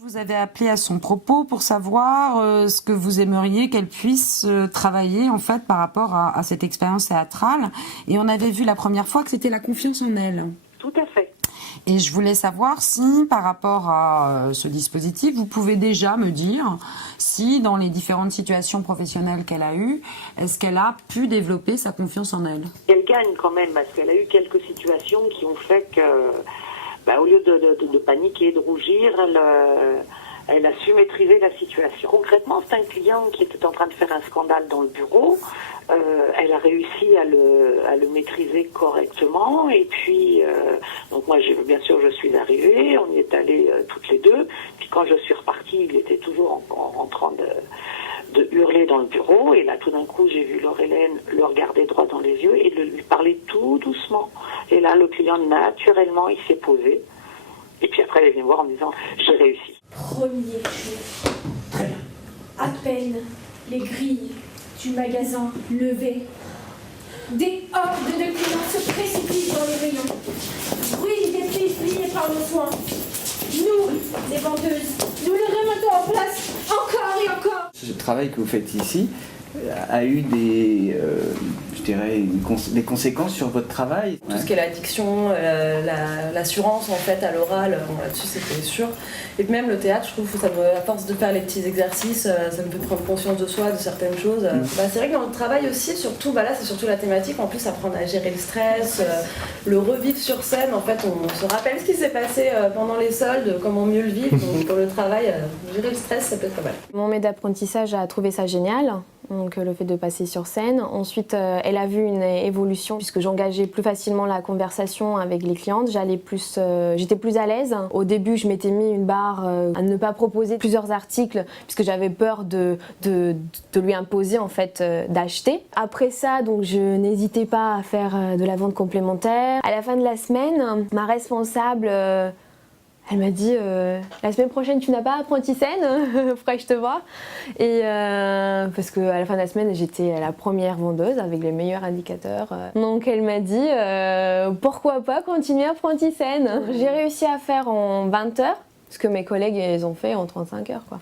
Je vous avais appelé à son propos pour savoir ce que vous aimeriez qu'elle puisse travailler en fait par rapport à cette expérience théâtrale. Et on avait vu la première fois que c'était la confiance en elle. Tout à fait. Et je voulais savoir si, par rapport à ce dispositif, vous pouvez déjà me dire si, dans les différentes situations professionnelles qu'elle a eues, est-ce qu'elle a pu développer sa confiance en elle? Elle gagne quand même, parce qu'elle a eu quelques situations qui ont fait que, au lieu de paniquer, de rougir, elle a su maîtriser la situation. Concrètement, c'est un client qui était en train de faire un scandale dans le bureau. Elle a réussi à le maîtriser correctement. Et puis, donc moi, bien sûr, je suis arrivée. On y est allés toutes les deux. Puis quand je suis repartie, il était toujours en train de hurler dans le bureau. Et là, tout d'un coup, j'ai vu Laure-Hélène le regarder droit dans les yeux et lui parler tout doucement. Et là, le client, naturellement, il s'est posé. Et puis après, elle est venue me voir en me disant « J'ai réussi ». Premier jour. Très bien. À peine les grilles du magasin levées, des hordes de clients se précipitent dans les rayons. Bruit des filles pliées par le soin. Nous, les vendeuses, nous les remettons en place encore et encore. Ce travail que vous faites ici a eu des conséquences sur votre travail. Tout ce qui est l'addiction, l'assurance en fait à l'oral, là-dessus c'était sûr. Et même le théâtre, je trouve que à force de faire les petits exercices, ça me fait prendre conscience de soi, de certaines choses. C'est vrai que dans le travail aussi, surtout, là c'est surtout la thématique, en plus apprendre à gérer le stress, le revivre sur scène, en fait on se rappelle ce qui s'est passé pendant les soldes, comment mieux le vivre, donc pour le travail, gérer le stress ça peut être pas mal. Mon maître d'apprentissage a trouvé ça génial. Donc le fait de passer sur scène. Ensuite, elle a vu une évolution puisque j'engageais plus facilement la conversation avec les clientes. J'étais plus à l'aise. Au début, je m'étais mis une barre à ne pas proposer plusieurs articles puisque j'avais peur de lui imposer en fait d'acheter. Après ça, donc je n'hésitais pas à faire de la vente complémentaire. À la fin de la semaine, ma responsable elle m'a dit la semaine prochaine tu n'as pas apprenti scène, faudrait que je te vois. Et parce qu'à la fin de la semaine j'étais la première vendeuse avec les meilleurs indicateurs. Donc elle m'a dit pourquoi pas continuer apprenti scène. J'ai réussi à faire en 20 heures ce que mes collègues ils ont fait en 35 heures quoi.